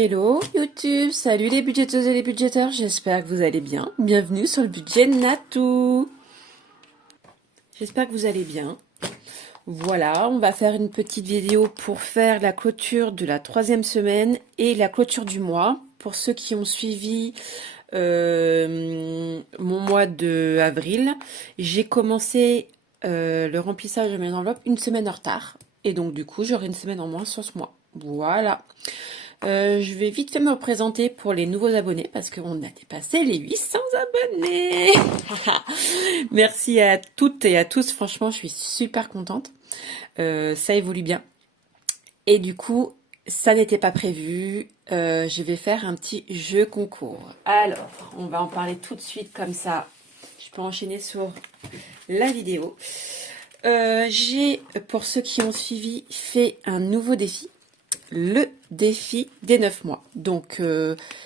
Hello YouTube, salut les budgéteuses et les budgéteurs, j'espère que vous allez bien. Bienvenue sur le budget Natou. J'espère que vous allez bien. Voilà, on va faire une petite vidéo pour faire la clôture de la 3e semaine et la clôture du mois. Pour ceux qui ont suivi mon mois de avril, j'ai commencé le remplissage de mes enveloppes une semaine en retard. Et donc du coup, j'aurai une semaine en moins sur ce mois. Voilà. Je vais vite fait me représenter pour les nouveaux abonnés parce qu'on a dépassé les 800 abonnés. Merci à toutes et à tous. Franchement, je suis super contente. Ça évolue bien. Et du coup, ça n'était pas prévu. Je vais faire un petit jeu concours. Alors, on va en parler tout de suite comme ça. Je peux enchaîner sur la vidéo. J'ai, pour ceux qui ont suivi, fait un nouveau défi. Le défi des 9 mois. Donc,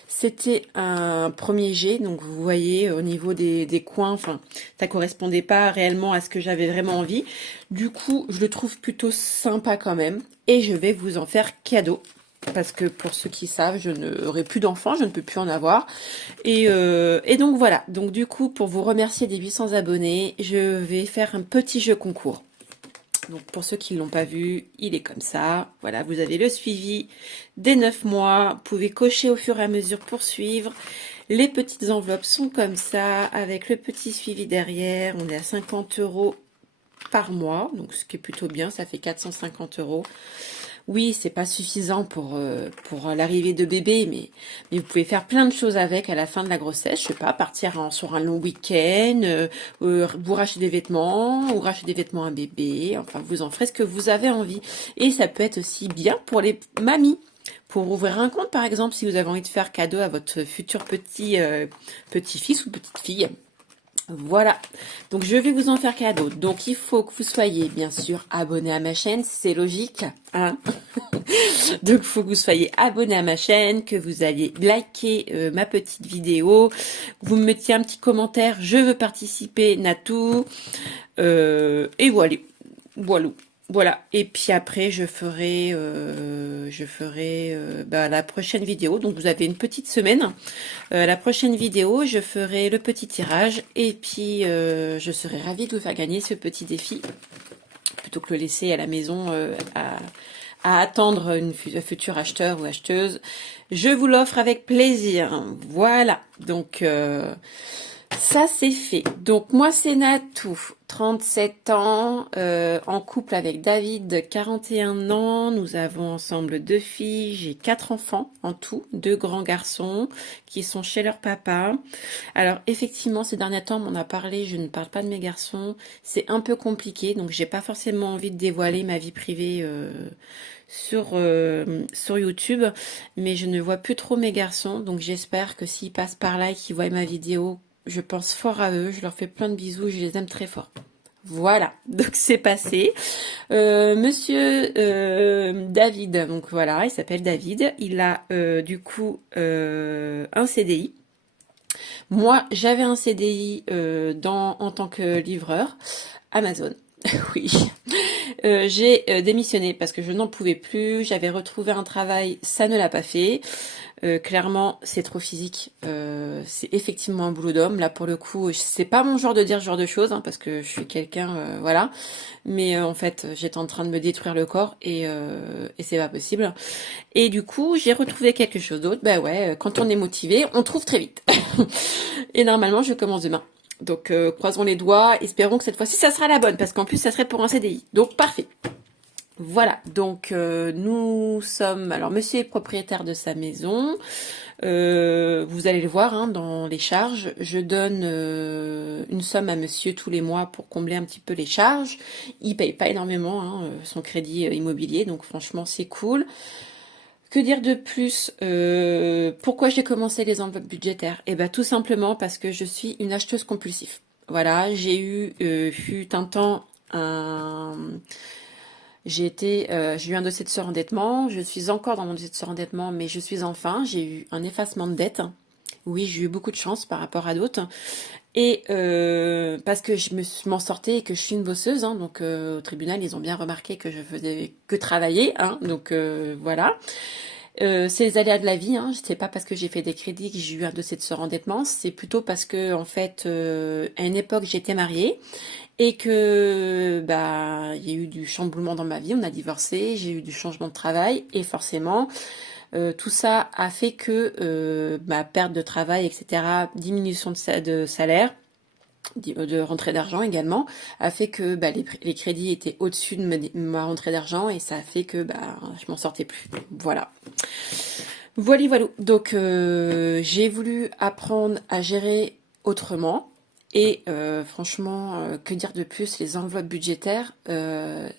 c'était un premier jet. Donc, vous voyez, au niveau des coins, enfin, ça correspondait pas réellement à ce que j'avais vraiment envie. Du coup, je le trouve plutôt sympa quand même. Et je vais vous en faire cadeau. Parce que pour ceux qui savent, je n'aurai plus d'enfants, je ne peux plus en avoir. Et donc, voilà. Donc, du coup, pour vous remercier des 800 abonnés, je vais faire un petit jeu concours. Donc pour ceux qui ne l'ont pas vu, il est comme ça. Voilà, vous avez le suivi des 9 mois. Vous pouvez cocher au fur et à mesure pour suivre. Les petites enveloppes sont comme ça, avec le petit suivi derrière. On est à 50 € par mois, donc ce qui est plutôt bien, ça fait 450 €. Oui, c'est pas suffisant pour l'arrivée de bébé, mais vous pouvez faire plein de choses avec à la fin de la grossesse. Je sais pas, partir sur un long week-end, vous racheter des vêtements, ou racheter des vêtements à un bébé. Enfin, vous en ferez ce que vous avez envie. Et ça peut être aussi bien pour les mamies. Pour ouvrir un compte, par exemple, si vous avez envie de faire cadeau à votre futur petit-fils ou petite-fille. Voilà, donc je vais vous en faire cadeau. Donc il faut que vous soyez bien sûr abonné à ma chaîne, c'est logique, hein. Donc il faut que vous soyez abonné à ma chaîne, que vous alliez liker ma petite vidéo, que vous me mettiez un petit commentaire, je veux participer, Natou, et voilà, voilà. Et puis après je ferai la prochaine vidéo. Donc vous avez une petite semaine. La prochaine vidéo, je ferai le petit tirage et puis je serai ravie de vous faire gagner ce petit défi plutôt que le laisser à la maison à attendre un futur acheteur ou acheteuse. Je vous l'offre avec plaisir. Voilà, donc ça c'est fait. Donc moi c'est Natou, 37 ans, en couple avec David, 41 ans. Nous avons ensemble 2 filles, j'ai 4 enfants en tout, 2 grands garçons qui sont chez leur papa. Alors effectivement ces derniers temps on m'en a parlé, je ne parle pas de mes garçons, c'est un peu compliqué, donc j'ai pas forcément envie de dévoiler ma vie privée sur YouTube, mais je ne vois plus trop mes garçons, donc j'espère que s'ils passent par là et qu'ils voient ma vidéo, je pense fort à eux, je leur fais plein de bisous, je les aime très fort. Voilà, donc c'est passé. Monsieur David, donc voilà, il s'appelle David, il a du coup un CDI. Moi, j'avais un CDI en tant que livreur Amazon. Oui, j'ai démissionné parce que je n'en pouvais plus. J'avais retrouvé un travail, ça ne l'a pas fait. Clairement, c'est trop physique. C'est effectivement un boulot d'homme. Là, pour le coup, c'est pas mon genre de dire ce genre de choses, hein, parce que je suis quelqu'un, voilà. Mais en fait, j'étais en train de me détruire le corps et c'est pas possible. Et du coup, j'ai retrouvé quelque chose d'autre. Bah ouais, quand on est motivé, on trouve très vite. Et normalement, je commence demain. Donc, croisons les doigts. Espérons que cette fois-ci, ça sera la bonne, parce qu'en plus, ça serait pour un CDI. Donc, parfait. Voilà, donc nous sommes... Alors, monsieur est propriétaire de sa maison. Vous allez le voir hein, dans les charges. Je donne une somme à monsieur tous les mois pour combler un petit peu les charges. Il paye pas énormément hein, son crédit immobilier, donc franchement, c'est cool. Que dire de plus pourquoi j'ai commencé les enveloppes budgétaires? Eh ben tout simplement parce que je suis une acheteuse compulsive. Voilà, j'ai eu fut un temps j'ai eu un dossier de surendettement. Je suis encore dans mon dossier de surendettement, mais je suis enfin. J'ai eu un effacement de dette. Oui, j'ai eu beaucoup de chance par rapport à d'autres. Et parce que m'en sortais et que je suis une bosseuse, hein, donc au tribunal ils ont bien remarqué que je faisais que travailler, hein, donc voilà. C'est les aléas de la vie, hein. C'est pas parce que j'ai fait des crédits que j'ai eu un dossier de surendettement, c'est plutôt parce que en fait, à une époque, j'étais mariée et que bah il y a eu du chamboulement dans ma vie, on a divorcé, j'ai eu du changement de travail et forcément tout ça a fait que ma perte de travail, etc., diminution de salaire, de rentrée d'argent également, a fait que bah, les crédits étaient au-dessus de ma rentrée d'argent et ça a fait que bah, je m'en sortais plus. Voilà. Voilà, voilà. Donc j'ai voulu apprendre à gérer autrement. Et franchement, que dire de plus, les enveloppes budgétaires,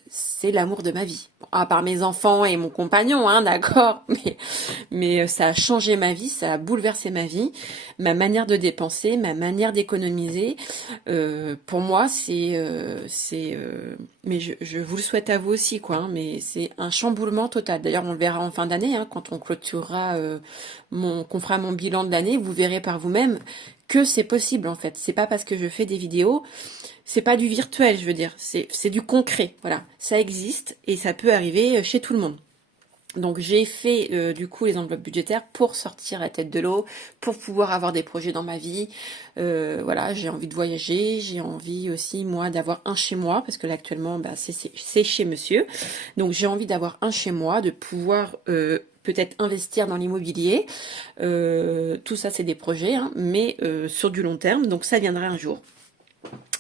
c'est l'amour de ma vie. Bon, à part mes enfants et mon compagnon, hein, d'accord, mais ça a changé ma vie, ça a bouleversé ma vie, ma manière de dépenser, ma manière d'économiser. Pour moi, mais je vous le souhaite à vous aussi, quoi. Hein, mais c'est un chamboulement total. D'ailleurs, on le verra en fin d'année, hein, quand on clôturera qu'on fera mon bilan de l'année, vous verrez par vous-même que c'est possible en fait. C'est pas parce que je fais des vidéos, c'est pas du virtuel, je veux dire, c'est du concret. Voilà, ça existe et ça peut arriver chez tout le monde. Donc j'ai fait du coup les enveloppes budgétaires pour sortir la tête de l'eau, pour pouvoir avoir des projets dans ma vie. Voilà, j'ai envie de voyager, j'ai envie aussi moi d'avoir un chez moi parce que là actuellement bah, c'est chez monsieur. Donc j'ai envie d'avoir un chez moi, de pouvoir peut-être investir dans l'immobilier. Tout ça c'est des projets, hein, mais sur du long terme. Donc ça viendra un jour.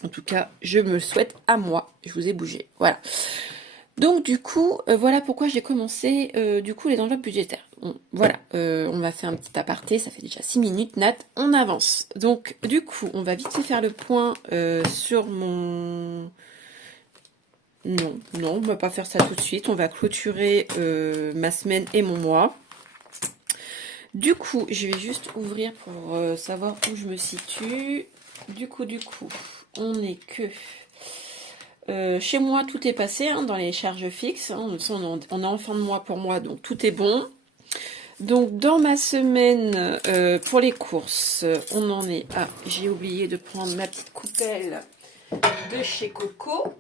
En tout cas, je me le souhaite à moi. Je vous ai bougé. Voilà. Donc du coup, voilà pourquoi j'ai commencé du coup les enveloppes budgétaires. Voilà, on va faire un petit aparté, ça fait déjà 6 minutes, Nat, on avance. Donc du coup, on va vite fait faire le point sur mon... Non, non, on va pas faire ça tout de suite, on va clôturer ma semaine et mon mois. Du coup, je vais juste ouvrir pour savoir où je me situe. Du coup, on est que... chez moi, tout est passé hein, dans les charges fixes. Hein, on est en fin de mois pour moi, donc tout est bon. Donc, dans ma semaine, pour les courses, on en est à... J'ai oublié de prendre ma petite coupelle de chez Coco.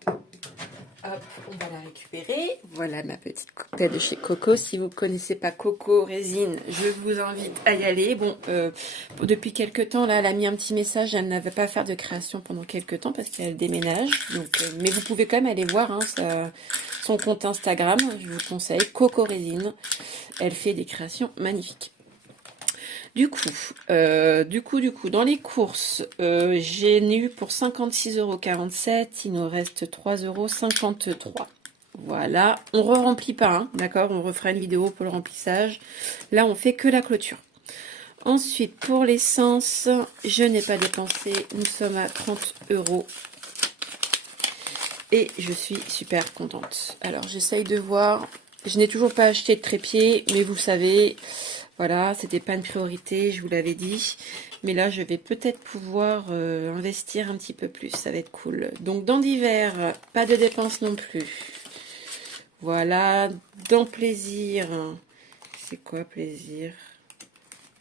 Hop, on va la récupérer. Voilà ma petite coupelle de chez Coco. Si vous ne connaissez pas Coco Résine, je vous invite à y aller. Bon, depuis quelques temps, là, elle a mis un petit message. Elle n'avait pas à faire de création pendant quelques temps parce qu'elle déménage. Donc, mais vous pouvez quand même aller voir hein, son compte Instagram. Je vous conseille Coco Résine. Elle fait des créations magnifiques. Du coup, dans les courses, j'ai eu pour 56,47 €. Il nous reste 3,53 €. Voilà, on ne remplit pas, hein, d'accord? On refera une vidéo pour le remplissage. Là, on fait que la clôture. Ensuite, pour l'essence, je n'ai pas dépensé. Nous sommes à 30 €. Et je suis super contente. Alors, j'essaye de voir. Je n'ai toujours pas acheté de trépied, mais vous savez... Voilà, c'était pas une priorité, je vous l'avais dit. Mais là, je vais peut-être pouvoir investir un petit peu plus. Ça va être cool. Donc, dans d'hiver, pas de dépenses non plus. Voilà, dans plaisir. C'est quoi plaisir?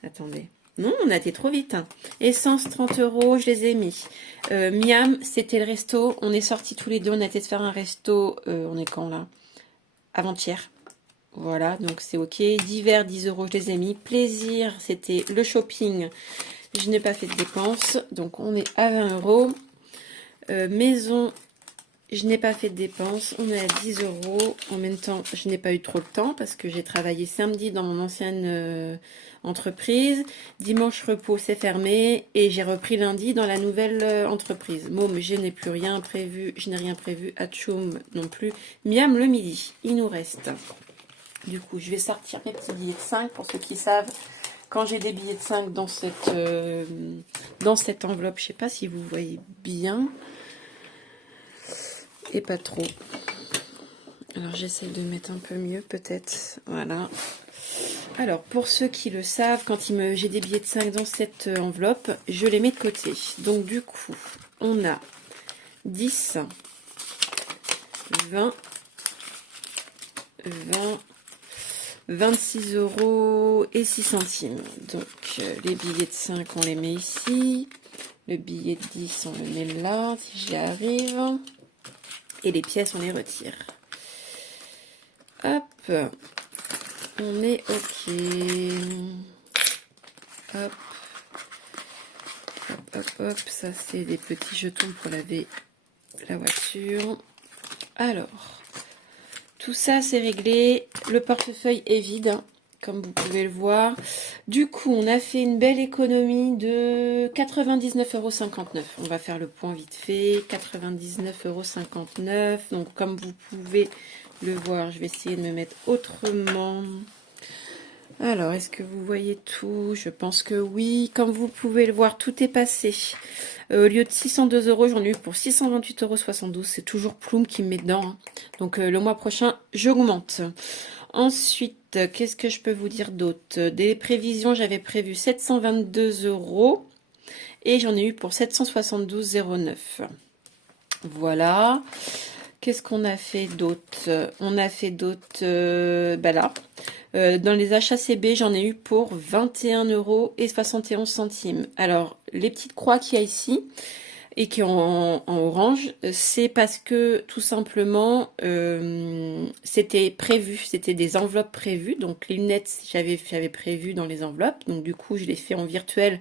Attendez. Non, on a été trop vite. Hein. Essence, 30 €, je les ai mis. Miam, c'était le resto. On est sortis tous les deux. On a été se faire un resto. On est quand là? Avant-hier. Voilà, donc c'est ok. D'hiver, 10 €, je les ai mis. Plaisir, c'était le shopping. Je n'ai pas fait de dépenses. Donc, on est à 20 €. Maison, je n'ai pas fait de dépenses. On est à 10 €. En même temps, je n'ai pas eu trop de temps parce que j'ai travaillé samedi dans mon ancienne entreprise. Dimanche, repos, c'est fermé. Et j'ai repris lundi dans la nouvelle entreprise. Môme, je n'ai plus rien prévu. Je n'ai rien prévu. Atchoum non plus. Miam le midi. Il nous reste... Du coup, je vais sortir mes petits billets de 5 pour ceux qui savent. Quand j'ai des billets de 5 dans cette enveloppe, je ne sais pas si vous voyez bien. Et pas trop. Alors, j'essaie de mettre un peu mieux, peut-être. Voilà. Alors, pour ceux qui le savent, quand j'ai des billets de 5 dans cette enveloppe, je les mets de côté. Donc, du coup, on a 10, 20, 26 € et 6 centimes. Donc, les billets de 5, on les met ici. Le billet de 10, on le met là, si j'y arrive. Et les pièces, on les retire. Hop. on est ok. Hop, hop, hop, hop. Ça, c'est des petits jetons pour laver la voiture. Alors, tout ça, c'est réglé. Le portefeuille est vide, hein, comme vous pouvez le voir. Du coup, on a fait une belle économie de 99,59 €. On va faire le point vite fait. 99,59 €. Donc, comme vous pouvez le voir, je vais essayer de me mettre autrement. Alors, est-ce que vous voyez tout? Je pense que oui. Comme vous pouvez le voir, tout est passé. Au lieu de 602 €, j'en ai eu pour 628,72 €. C'est toujours Ploum qui me met dedans, hein. Donc, le mois prochain, j'augmente. Ensuite, qu'est-ce que je peux vous dire d'autre? Des prévisions, j'avais prévu 722 € et j'en ai eu pour 772,09 €. Voilà. Qu'est-ce qu'on a fait d'autre? On a fait d'autres, là. Dans les achats CB, j'en ai eu pour 21,71 €. Alors, les petites croix qu'il y a ici et qui sont en orange, c'est parce que tout simplement, c'était prévu, c'était des enveloppes prévues. Donc, les lunettes, j'avais prévu dans les enveloppes. Donc, du coup, je l'ai fait en virtuel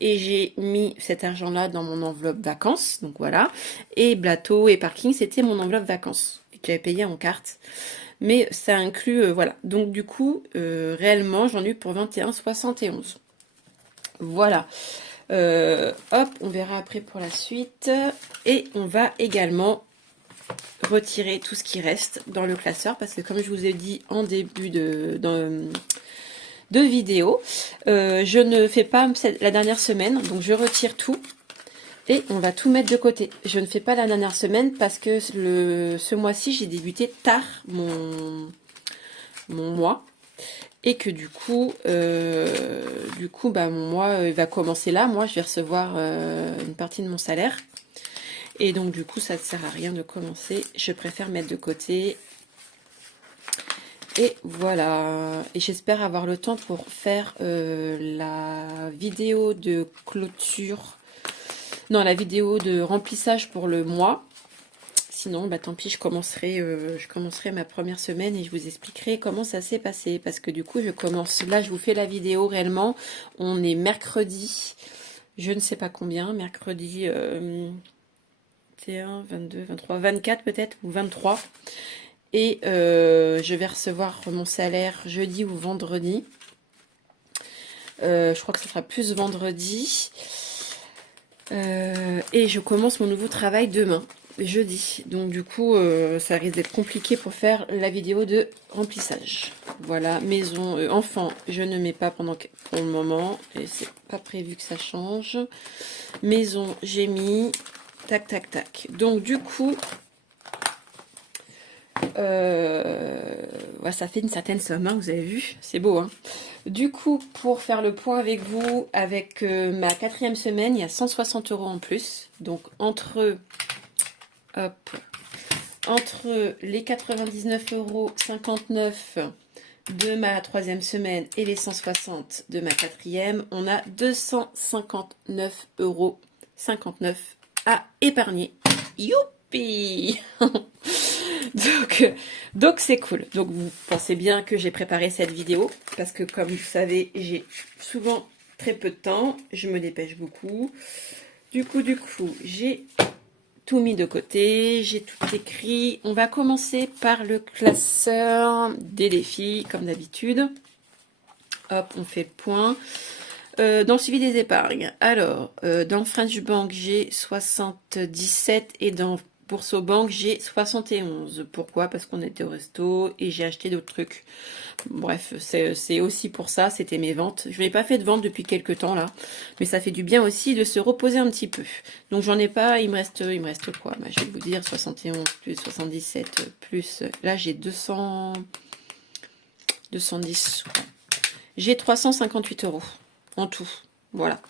et j'ai mis cet argent-là dans mon enveloppe vacances. Donc, voilà. Et Blateau et parking, c'était mon enveloppe vacances que j'avais payé en carte. Mais ça inclut, voilà. Donc du coup, réellement, j'en ai eu pour 21,71 €. Voilà. Hop, on verra après pour la suite. Et on va également retirer tout ce qui reste dans le classeur. Parce que comme je vous ai dit en début de vidéo, je ne fais pas la dernière semaine. Donc je retire tout. Et on va tout mettre de côté. Je ne fais pas la dernière semaine parce que ce mois-ci, j'ai débuté tard mon mois. Et que du coup, mon mois va commencer là. Moi, je vais recevoir une partie de mon salaire. Et donc, du coup, ça ne sert à rien de commencer. Je préfère mettre de côté. Et voilà. Et j'espère avoir le temps pour faire la vidéo de clôture. Non, la vidéo de remplissage pour le mois. Sinon, tant pis, je commencerai ma première semaine et je vous expliquerai comment ça s'est passé. Parce que du coup, je commence. Là, je vous fais la vidéo réellement. On est mercredi. Je ne sais pas combien. Mercredi 21, 22, 23, 24 peut-être. Ou 23. Et je vais recevoir mon salaire jeudi ou vendredi. Je crois que ce sera plus vendredi. Et je commence mon nouveau travail demain, jeudi. Donc du coup, ça risque d'être compliqué pour faire la vidéo de remplissage. Voilà, maison, enfant, je ne mets pas pour le moment. Et c'est pas prévu que ça change. Maison, j'ai mis. Tac, tac, tac. Donc du coup, ça fait une certaine somme, hein, vous avez vu. C'est beau, hein. Du coup, pour faire le point avec vous, avec ma 4e semaine, il y a 160 € en plus. Donc, entre les 99,59 € de ma 3e semaine et les 160 de ma 4e, on a 259,59 € à épargner. Youpi! Donc c'est cool. Donc vous pensez bien que j'ai préparé cette vidéo parce que comme vous savez, j'ai souvent très peu de temps. Je me dépêche beaucoup. Du coup, j'ai tout mis de côté. J'ai tout écrit. On va commencer par le classeur des défis comme d'habitude. Hop, on fait le point. Dans le suivi des épargnes. Alors, dans French Bank, j'ai 77 et dans Bourse aux banques, j'ai 71. Pourquoi? Parce qu'on était au resto et j'ai acheté d'autres trucs. Bref, c'est aussi pour ça, c'était mes ventes. Je n'ai pas fait de vente depuis quelques temps là, mais ça fait du bien aussi de se reposer un petit peu. Donc j'en ai pas, il me reste quoi? Je vais vous dire 71 plus 77 plus, là j'ai 210. J'ai 358 € en tout, voilà.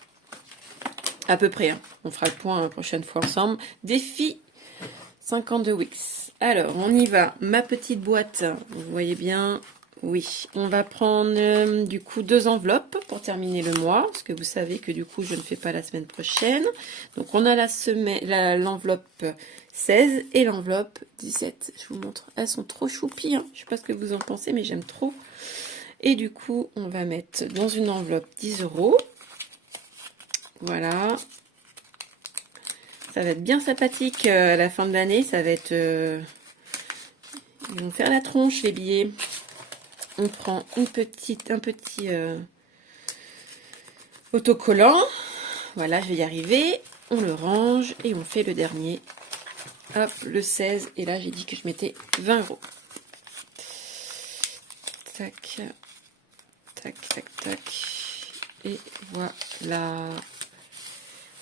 À peu près, hein. On fera le point la prochaine fois ensemble. Défi 52 Wix. Alors, on y va. Ma petite boîte, vous voyez bien. Oui, on va prendre du coup 2 enveloppes pour terminer le mois. Parce que vous savez que du coup, je ne fais pas la semaine prochaine. Donc, on a l'enveloppe 16 et l'enveloppe 17. Je vous montre. Elles sont trop choupies, hein. Je ne sais pas ce que vous en pensez, mais j'aime trop. Et du coup, on va mettre dans une enveloppe 10 euros. Voilà. Ça va être bien sympathique à la fin de l'année. Ça va être... ils vont faire la tronche, les billets. On prend un petit autocollant. Voilà, je vais y arriver. On le range et on fait le dernier. Hop, le 16. Et là, j'ai dit que je mettais 20 euros. Tac, tac, tac, tac. Et voilà.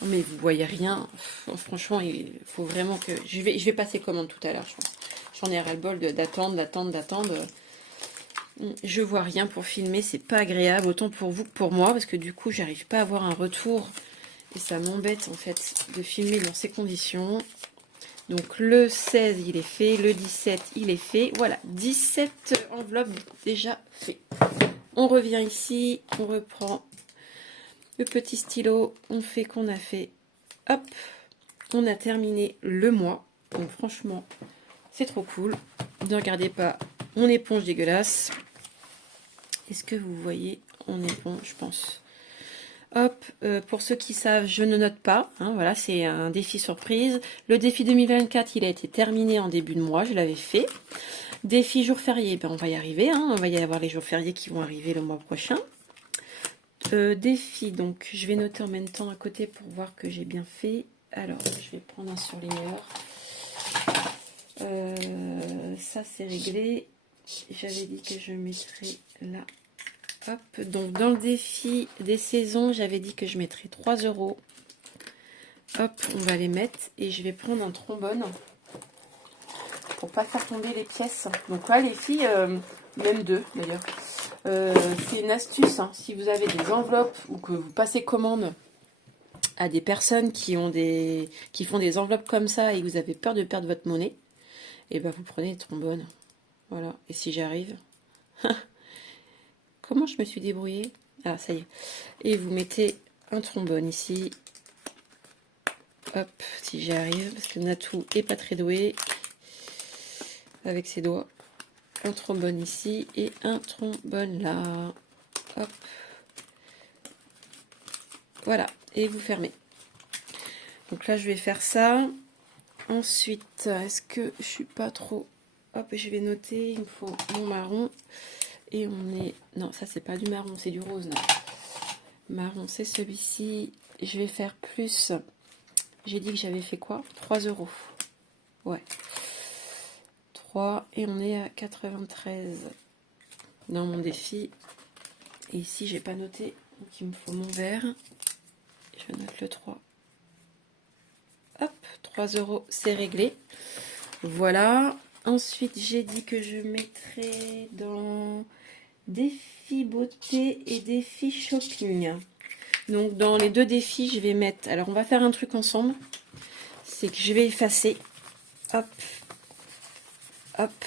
Oh, mais vous voyez rien. Franchement, il faut vraiment que... Je vais passer commande tout à l'heure, je pense. J'en ai ras-le-bol d'attendre. Je vois rien pour filmer, c'est pas agréable, autant pour vous que pour moi, parce que du coup, j'arrive pas à avoir un retour. Et ça m'embête, en fait, de filmer dans ces conditions. Donc, le 16, il est fait. Le 17, il est fait. Voilà, 17 enveloppes déjà fait. On revient ici, on reprend le petit stylo. On fait qu'on a fait. Hop, on a terminé le mois. Donc, franchement, c'est trop cool. Ne regardez pas mon éponge dégueulasse. Est-ce que vous voyez mon éponge, je pense. Hop, pour ceux qui savent, je ne note pas. Hein, voilà, c'est un défi surprise. Le défi 2024, il a été terminé en début de mois, je l'avais fait. Défi jour férié, ben on va y arriver. Hein, on va y avoir les jours fériés qui vont arriver le mois prochain. Défi, donc je vais noter en même temps à côté pour voir que j'ai bien fait. Alors, je vais prendre un surligneur. Ça, c'est réglé. J'avais dit que je mettrais là. Hop, donc dans le défi des saisons, j'avais dit que je mettrais 3 euros. Hop, on va les mettre et je vais prendre un trombone pour pas faire tomber les pièces. Donc là, les filles, même deux d'ailleurs, c'est une astuce. Hein, si vous avez des enveloppes ou que vous passez commande à des personnes qui font des enveloppes comme ça et que vous avez peur de perdre votre monnaie, et ben vous prenez le trombone. Voilà, et si j'arrive... Comment je me suis débrouillée? Ah, ça y est. Et vous mettez un trombone ici. Hop, si j'y arrive, parce que Natou est pas très doué avec ses doigts. Un trombone ici et un trombone là. Hop. Voilà, et vous fermez. Donc là, je vais faire ça. Ensuite, est-ce que je suis pas trop... Hop, je vais noter, il me faut mon marron. Et on est... Non, ça, c'est pas du marron, c'est du rose, là. Marron, c'est celui-ci. Je vais faire plus... J'ai dit que j'avais fait quoi? 3 euros. Ouais. 3. Et on est à 93 dans mon défi. Et ici, j'ai pas noté. Donc, il me faut mon verre. Je note le 3. Hop, 3 euros, c'est réglé. Voilà. Ensuite, j'ai dit que je mettrais dans défi beauté et défi shopping. Donc, dans les deux défis, je vais mettre... Alors, on va faire un truc ensemble. C'est que je vais effacer. Hop. Hop.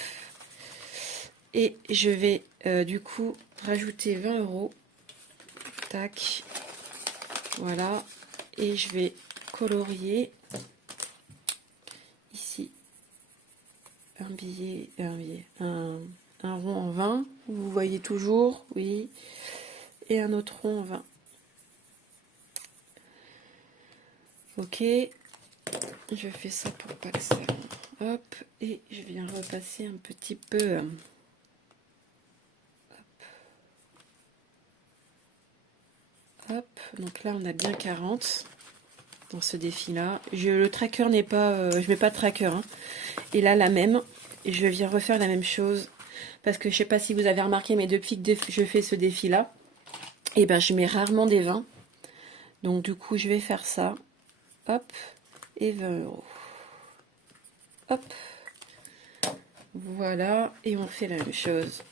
Et je vais, du coup, rajouter 20 euros. Tac. Voilà. Et je vais colorier ici un rond en 20. Vous voyez toujours, oui. Et un autre rond en 20. Ok. Je fais ça pour pas que ça... Hop. Et je viens repasser un petit peu... Hop. Donc là, on a bien 40 dans ce défi-là. Le tracker n'est pas... je mets pas de tracker. Hein. Et là, la même. Et je viens refaire la même chose. Parce que je sais pas si vous avez remarqué, mais depuis que je fais ce défi-là, et ben je mets rarement des 20. Donc du coup, je vais faire ça. Hop. Et 20 euros. Hop. Voilà. Et on fait la même chose.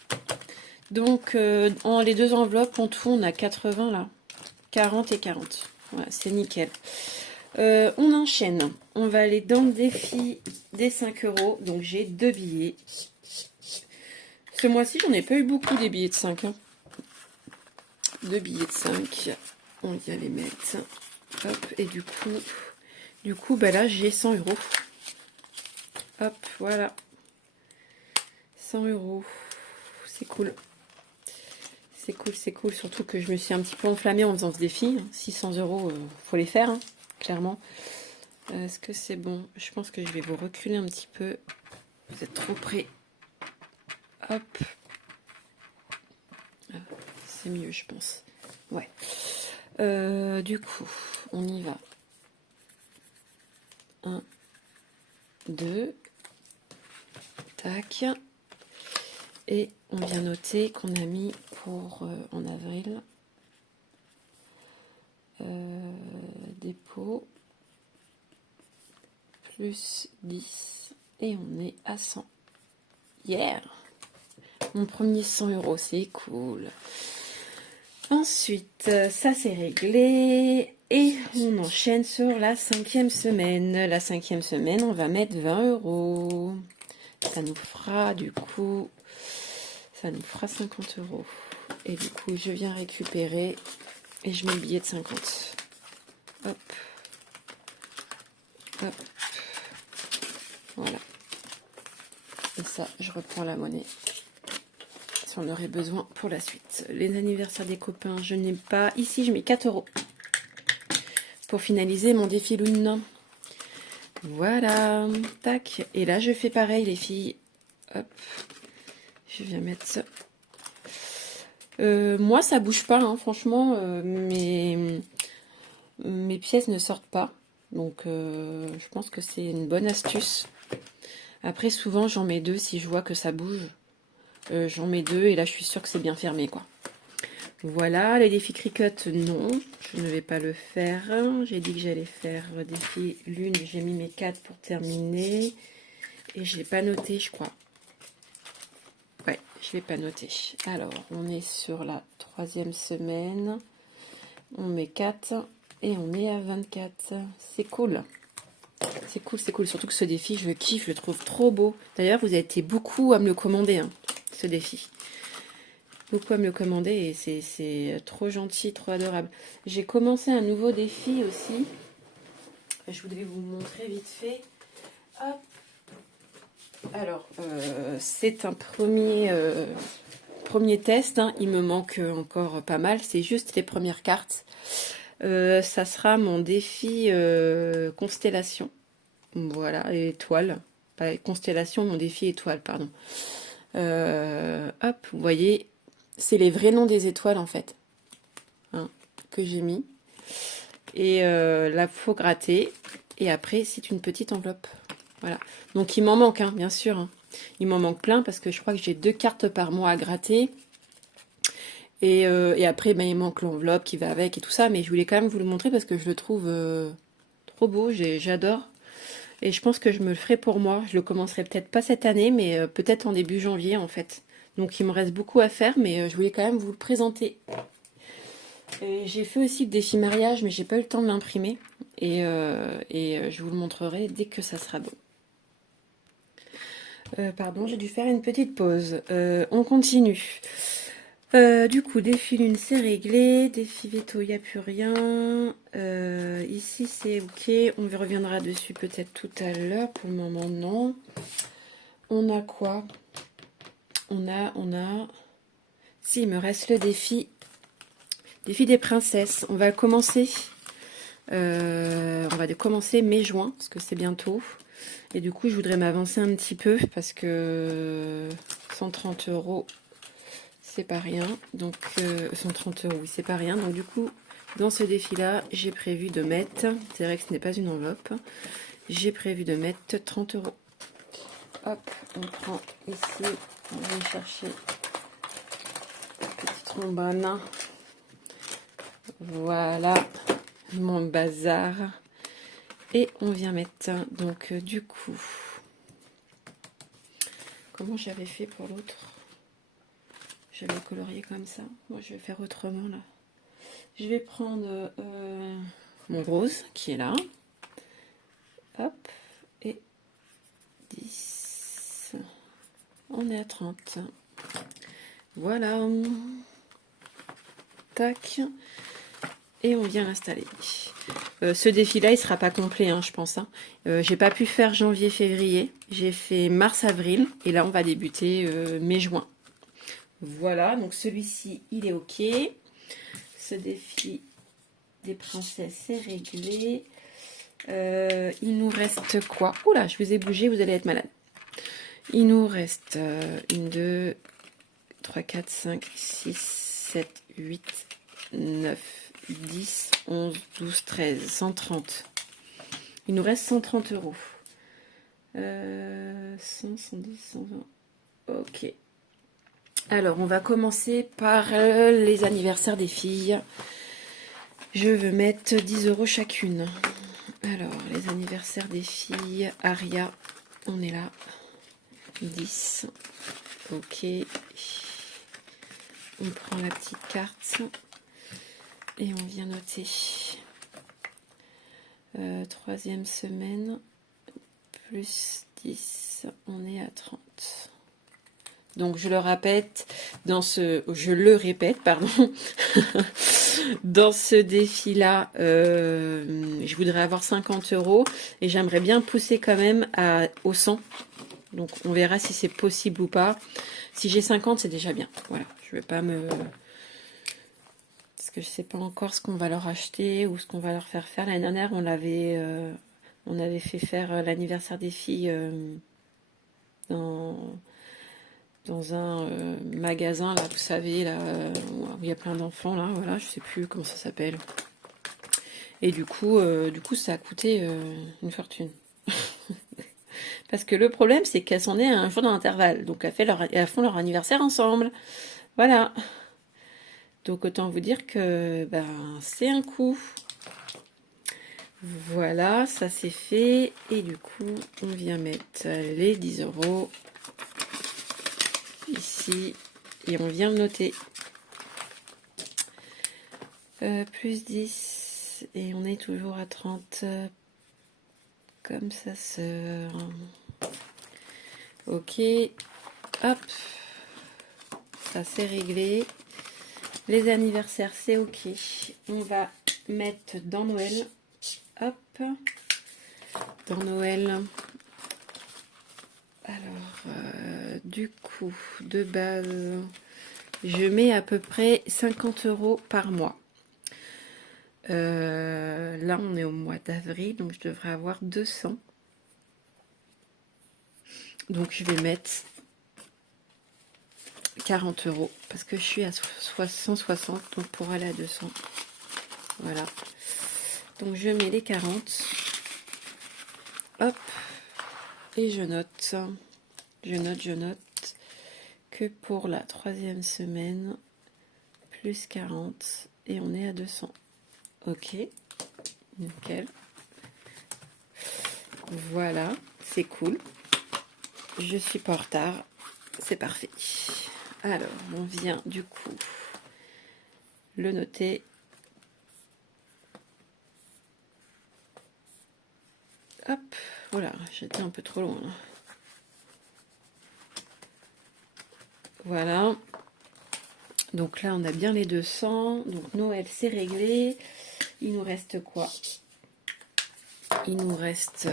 Donc, en les deux enveloppes, en tout, on a 80 là. 40 et 40. Voilà, c'est nickel. On enchaîne. On va aller dans le défi des 5 euros. Donc, j'ai 2 billets. Ce mois-ci, j'en ai pas eu beaucoup des billets de 5. Hein. 2 billets de 5. On vient les mettre. Hop. Et du coup, bah là, j'ai 100 euros. Hop, voilà. 100 euros. C'est cool. c'est cool. Surtout que je me suis un petit peu enflammée en faisant ce défi. 600 €, faut les faire, hein, clairement. Est-ce que c'est bon? Je pense que je vais vous reculer un petit peu. Vous êtes trop près. Hop. Ah, c'est mieux, je pense. Ouais. Du coup, on y va. 1, 2. Tac. Et on vient noter qu'on a mis pour en avril dépôt plus 10 et on est à 100. Yeah! Mon premier 100 €, c'est cool. Ensuite, ça c'est réglé et on enchaîne sur la 5e semaine. La 5e semaine, on va mettre 20 €. Ça nous fera du coup, ça nous fera 50 €. Et du coup, je viens récupérer et je mets le billet de 50. Hop. Hop. Voilà. Et ça, je reprends la monnaie. Si on aurait besoin pour la suite. Les anniversaires des copains, je n'ai pas. Ici, je mets 4 € pour finaliser mon défi lune. Voilà. Tac. Et là, je fais pareil, les filles. Hop. Je viens mettre ça. Moi, ça bouge pas, hein, franchement. Mes pièces ne sortent pas. Donc, je pense que c'est une bonne astuce. Après, souvent, j'en mets 2 si je vois que ça bouge. J'en mets 2 et là, je suis sûre que c'est bien fermé, quoi. Voilà, les défis Cricut, non, je ne vais pas le faire. J'ai dit que j'allais faire le défi lune. J'ai mis mes 4 pour terminer. Et je ne l'ai pas noté, je crois. Ouais, je ne l'ai pas noté. Alors, on est sur la 3e semaine. On met 4 et on est à 24. C'est cool. C'est cool, c'est cool. Surtout que ce défi, je kiffe, je le trouve trop beau. D'ailleurs, vous avez été beaucoup à me le commander, hein, ce défi. Beaucoup à me le commander et c'est trop gentil, trop adorable. J'ai commencé un nouveau défi aussi. Je voudrais vous montrer vite fait. Hop. Alors, c'est un premier test, hein. Il me manque encore pas mal. C'est juste les premières cartes. Ça sera mon défi constellation. Voilà, étoile. Pas constellation, mon défi étoile, pardon. Hop, vous voyez, c'est les vrais noms des étoiles en fait, hein, que j'ai mis. Et là, faut gratter. Et après, c'est une petite enveloppe. Voilà. Donc, il m'en manque, hein, bien sûr. Hein. Il m'en manque plein parce que je crois que j'ai 2 cartes par mois à gratter. Et après, ben, il manque l'enveloppe qui va avec et tout ça. Mais je voulais quand même vous le montrer parce que je le trouve trop beau. J'adore. Et je pense que je me le ferai pour moi. Je le commencerai peut-être pas cette année, mais peut-être en début janvier en fait. Donc il me reste beaucoup à faire, mais je voulais quand même vous le présenter. J'ai fait aussi le défi mariage, mais j'ai pas eu le temps de l'imprimer. Et je vous le montrerai dès que ça sera bon. Pardon, j'ai dû faire une petite pause. On continue. Du coup, défi lune, c'est réglé. Défi veto, il n'y a plus rien. Ici, c'est ok. On reviendra dessus peut-être tout à l'heure. Pour le moment, non. On a quoi? On a... Si, il me reste le défi. Défi des princesses. On va commencer. On va commencer mai-juin, parce que c'est bientôt. Et du coup, je voudrais m'avancer un petit peu, parce que 130 €... c'est pas rien, donc 130 €, oui, c'est pas rien. Donc du coup, dans ce défi-là, j'ai prévu de mettre, c'est vrai que ce n'est pas une enveloppe, j'ai prévu de mettre 30 €. Hop, on prend ici, on va chercher une petite trombone. Voilà, mon bazar. Et on vient mettre, donc du coup, comment j'avais fait pour l'autre? J'avais colorié comme ça. Moi, je vais faire autrement, là. Je vais prendre mon rose, qui est là. Hop. Et 10. On est à 30. Voilà. Tac. Et on vient l'installer. Ce défi-là, il sera pas complet, hein, je pense. Hein. J'ai pas pu faire janvier-février. J'ai fait mars-avril. Et là, on va débuter mai-juin. Voilà, donc celui-ci, il est OK. Ce défi des princesses, c'est réglé. Il nous reste quoi? Oula, je vous ai bougé, vous allez être malade. Il nous reste 1, 2, 3, 4, 5, 6, 7, 8, 9, 10, 11, 12, 13, 130. Il nous reste 130 euros. 100, 110, 120. Ok. Alors, on va commencer par les anniversaires des filles. Je veux mettre 10 euros chacune. Alors, les anniversaires des filles. Aria, on est là. 10. Ok. On prend la petite carte. Et on vient noter. Troisième semaine. Plus 10. On est à 30. Donc je le répète, pardon, dans ce défi-là, je voudrais avoir 50 euros et j'aimerais bien pousser quand même au 100. Donc on verra si c'est possible ou pas. Si j'ai 50, c'est déjà bien. Voilà, je vais pas me... Parce que je sais pas encore ce qu'on va leur acheter ou ce qu'on va leur faire faire. L'année dernière, on avait fait faire l'anniversaire des filles dans un magasin, là, vous savez, là, où il y a plein d'enfants, là, voilà, je sais plus comment ça s'appelle. Et du coup, ça a coûté une fortune. Parce que le problème, c'est qu'elles sont nées un jour dans l'intervalle. Donc, elles font leur anniversaire ensemble. Voilà. Donc, autant vous dire que ben, c'est un coup. Voilà, ça c'est fait. Et du coup, on vient mettre les 10 euros ici. Et on vient le noter. Plus 10. Et on est toujours à 30. Comme ça sœur. Ok. Hop. Ça c'est réglé. Les anniversaires, c'est ok. On va mettre dans Noël. Hop. Dans Noël. Alors, du coup, de base, je mets à peu près 50 euros par mois. Là, on est au mois d'avril, donc je devrais avoir 200. Donc, je vais mettre 40 euros parce que je suis à 160, donc pour aller à 200. Voilà. Donc, je mets les 40. Hop. Et je note. Je note que pour la troisième semaine, plus 40 et on est à 200. Ok. Nickel. Voilà. C'est cool. Je suis pas en retard. C'est parfait. Alors, on vient du coup le noter. Hop. Voilà, j'étais un peu trop loin. Voilà. Donc là, on a bien les 200. Donc Noël, c'est réglé. Il nous reste quoi? Il nous reste...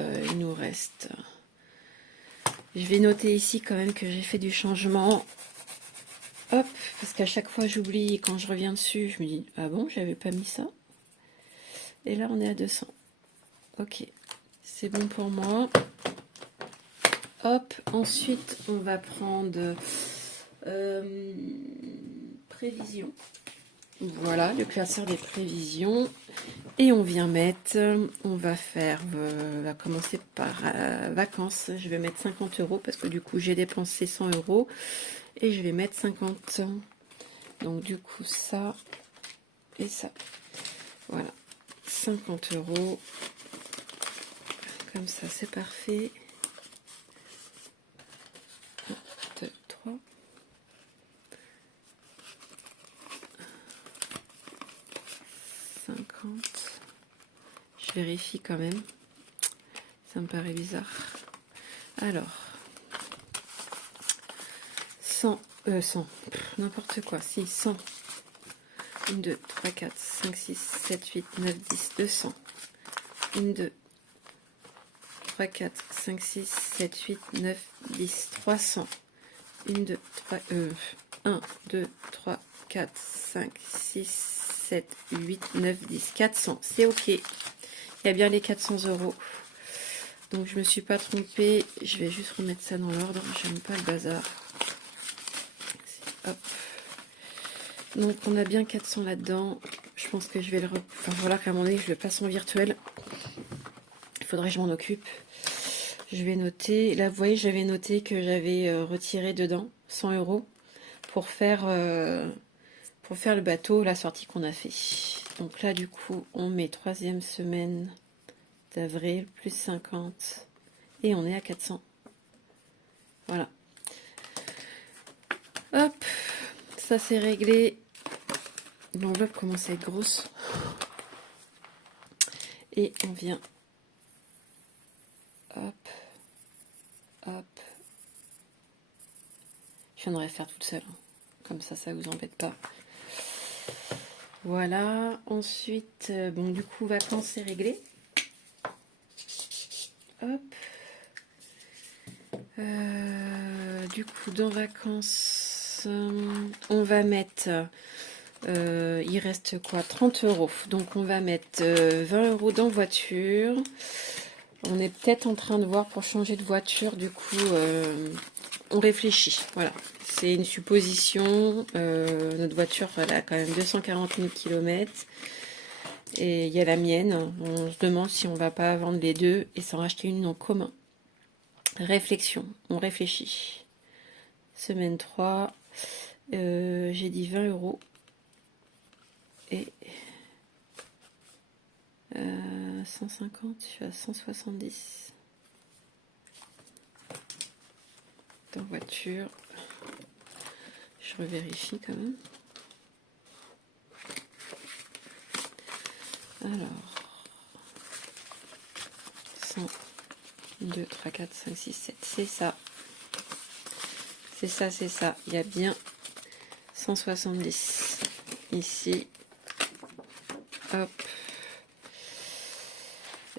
Je vais noter ici quand même que j'ai fait du changement. Hop, parce qu'à chaque fois j'oublie, quand je reviens dessus, je me dis, ah bon, j'avais pas mis ça. Et là, on est à 200. Ok, c'est bon pour moi. Hop, ensuite, on va prendre prévision. Voilà, le classeur des prévisions. Et on vient mettre, on va commencer par vacances. Je vais mettre 50 euros parce que du coup, j'ai dépensé 100 euros. Et je vais mettre 50. Donc du coup, ça et ça. Voilà, 50 euros. Comme ça, c'est parfait. 1, 2, 3. 50. Je vérifie quand même. Ça me paraît bizarre. Alors, 100, n'importe quoi. Si, 100. 1, 2, 3, 4, 5, 6, 7, 8, 9, 10, 200. 1, 2, 3, 4, 5, 6, 7, 8, 9, 10, 300. 1, 2, 3, 1, 2, 3, 4, 5, 6, 7, 8, 9, 10, 400. C'est ok. Il y a bien les 400 €. Donc je me suis pas trompée. Je vais juste remettre ça dans l'ordre. J'aime pas le bazar. Hop. Donc on a bien 400 là-dedans. Je pense que je vais le... Enfin voilà, qu'à un moment donné, je le passe en virtuel. Il faudrait que je m'en occupe. Je vais noter. Là, vous voyez, j'avais noté que j'avais retiré dedans 100 € pour faire le bateau, la sortie qu'on a fait. Donc là, du coup, on met 3e semaine d'avril, plus 50. Et on est à 400. Voilà. Hop, ça c'est réglé. L'enveloppe commence à être grosse. Et on vient. Hop. Hop. Je viendrai faire toute seule. Comme ça vous embête pas. Voilà. Ensuite, bon, du coup, vacances, c'est réglé. Hop. Du coup, dans vacances, on va mettre... il reste quoi? 30 €. Donc, on va mettre 20 € dans voiture. On est peut-être en train de voir pour changer de voiture. Du coup, on réfléchit. Voilà. C'est une supposition. Notre voiture, elle a quand même 240 000 km. Et il y a la mienne. On se demande si on va pas vendre les deux et s'en racheter une en commun. Réflexion. On réfléchit. Semaine 3. J'ai dit 20 €. Et 150, je suis à 170. Dans voiture. Je revérifie quand même. Alors, 100, 2, 3, 4, 5, 6, 7, c'est ça. C'est ça, c'est ça. Il y a bien 170 ici. Hop.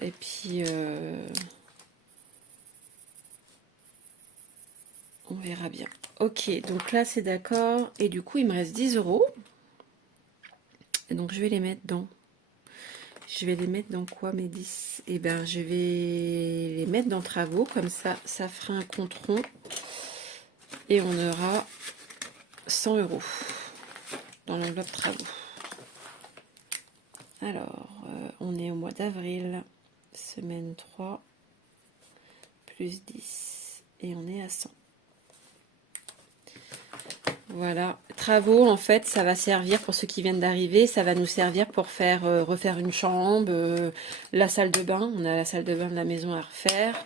Et puis, on verra bien. Ok, donc là, c'est d'accord. Et du coup, il me reste 10 €. Et donc, je vais les mettre dans... Je vais les mettre dans quoi, mes 10? Eh bien, je vais les mettre dans travaux. Comme ça, ça fera un compte rond. Et on aura 100 € dans l'enveloppe travaux. Alors, on est au mois d'avril, semaine 3, plus 10, et on est à 100. Voilà, travaux, en fait, ça va servir pour ceux qui viennent d'arriver, ça va nous servir pour faire refaire une chambre, la salle de bain, on a la salle de bain de la maison à refaire,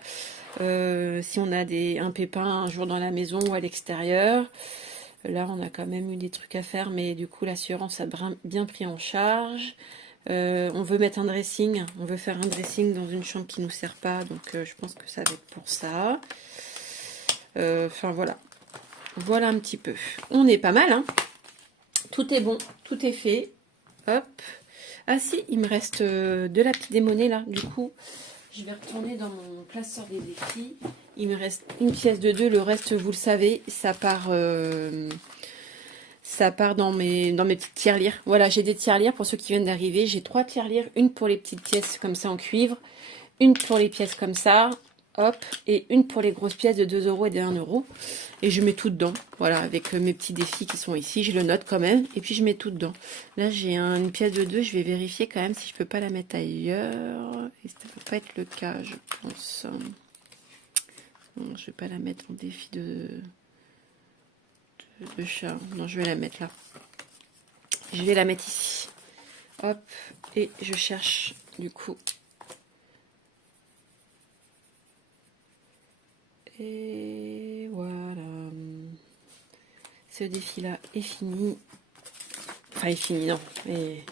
si on a un pépin un jour dans la maison ou à l'extérieur. Là, on a quand même eu des trucs à faire, mais du coup, l'assurance a bien pris en charge. On veut mettre un dressing, on veut faire un dressing dans une chambre qui ne nous sert pas, donc je pense que ça va être pour ça. Enfin, voilà. Voilà un petit peu. On est pas mal, hein. Tout est bon, tout est fait. Hop. Ah si, il me reste de la petite démonnaie là. Du coup, je vais retourner dans mon classeur des défis. Il me reste une pièce de 2. Le reste, vous le savez, ça part dans mes petites tirelires. Voilà, j'ai des tirelires pour ceux qui viennent d'arriver. J'ai 3 tirelires. Une pour les petites pièces comme ça en cuivre. Une pour les pièces comme ça. Hop. Et une pour les grosses pièces de 2 € et de 1 €. Et je mets tout dedans. Voilà, avec mes petits défis qui sont ici. Je le note quand même. Et puis je mets tout dedans. Là, j'ai une pièce de 2. Je vais vérifier quand même si je peux pas la mettre ailleurs. Et ça ne peut pas être le cas, je pense. Non, je vais pas la mettre en défi de chat. Non, je vais la mettre là. Je vais la mettre ici. Hop. Et je cherche du coup. Et voilà. Ce défi-là est fini. Enfin, est fini, non. Et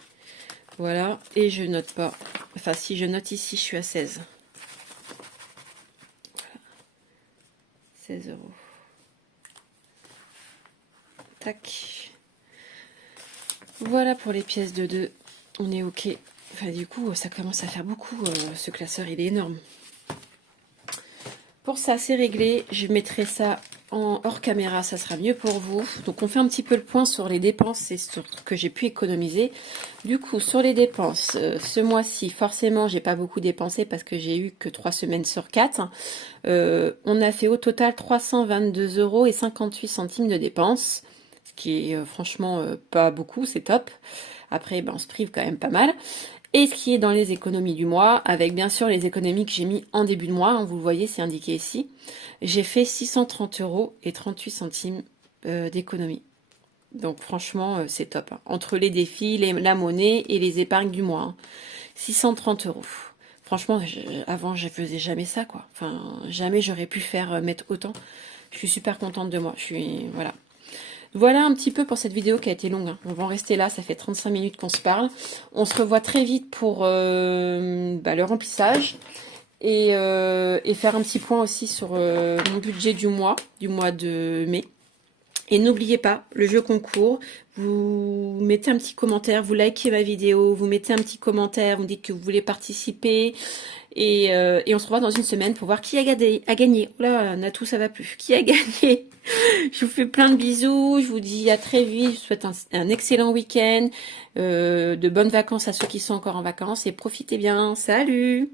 voilà. Et je note pas. Enfin, si je note ici, je suis à 16. Voilà. 16 €. Tac. Voilà pour les pièces de 2. On est ok. Enfin, du coup, ça commence à faire beaucoup. Ce classeur, il est énorme. Pour ça, c'est réglé. Je mettrai ça en hors caméra, ça sera mieux pour vous. Donc on fait un petit peu le point sur les dépenses et sur ce que j'ai pu économiser. Du coup, sur les dépenses, ce mois-ci, forcément, j'ai pas beaucoup dépensé parce que j'ai eu que 3 semaines sur 4. On a fait au total 322,58 € de dépenses, ce qui est franchement pas beaucoup, c'est top. Après, ben, on se prive quand même pas mal. Et ce qui est dans les économies du mois, avec bien sûr les économies que j'ai mis en début de mois, hein, vous le voyez, c'est indiqué ici. J'ai fait 630,38 € d'économies. Donc franchement, c'est top, hein. Entre les défis, la monnaie et les épargnes du mois. Hein. 630 €. Franchement, avant, je faisais jamais ça, quoi. Enfin, jamais j'aurais pu faire mettre autant. Je suis super contente de moi. Voilà. Voilà un petit peu pour cette vidéo qui a été longue. Hein. On va en rester là, ça fait 35 minutes qu'on se parle. On se revoit très vite pour le remplissage et faire un petit point aussi sur mon budget du mois de mai. Et n'oubliez pas, le jeu concours, vous mettez un petit commentaire, vous likez ma vidéo, vous mettez un petit commentaire, vous dites que vous voulez participer. Et on se revoit dans une semaine pour voir qui a gagné. Oh là, Natou, ça va plus. Qui a gagné? Je vous fais plein de bisous, je vous dis à très vite, je vous souhaite un excellent week-end, de bonnes vacances à ceux qui sont encore en vacances et profitez bien. Salut!